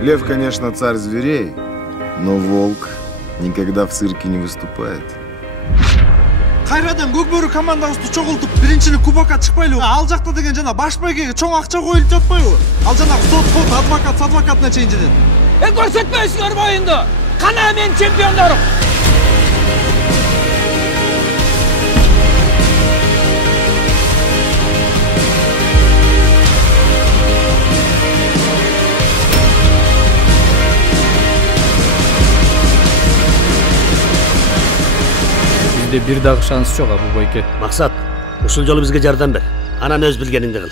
Лев, конечно, царь зверей, но волк никогда в цирке не выступает. Кайрадан көкбөрү командабызды чогултуп, биринчилик кубокко чыкпайлыбы? Ал жакта деген жана баш байгеге чоң акча коюлуп жатпайбы? Ал жанагы сот, адвокатына чейин жетет. Көрсөтпөйсүңөр боюнду. Кана мен чемпиондорум. Бир дагы шанс жок, Абу Байке. Максат, ушул жолу бизге жардам бер. Анан өз билгениңди кыл.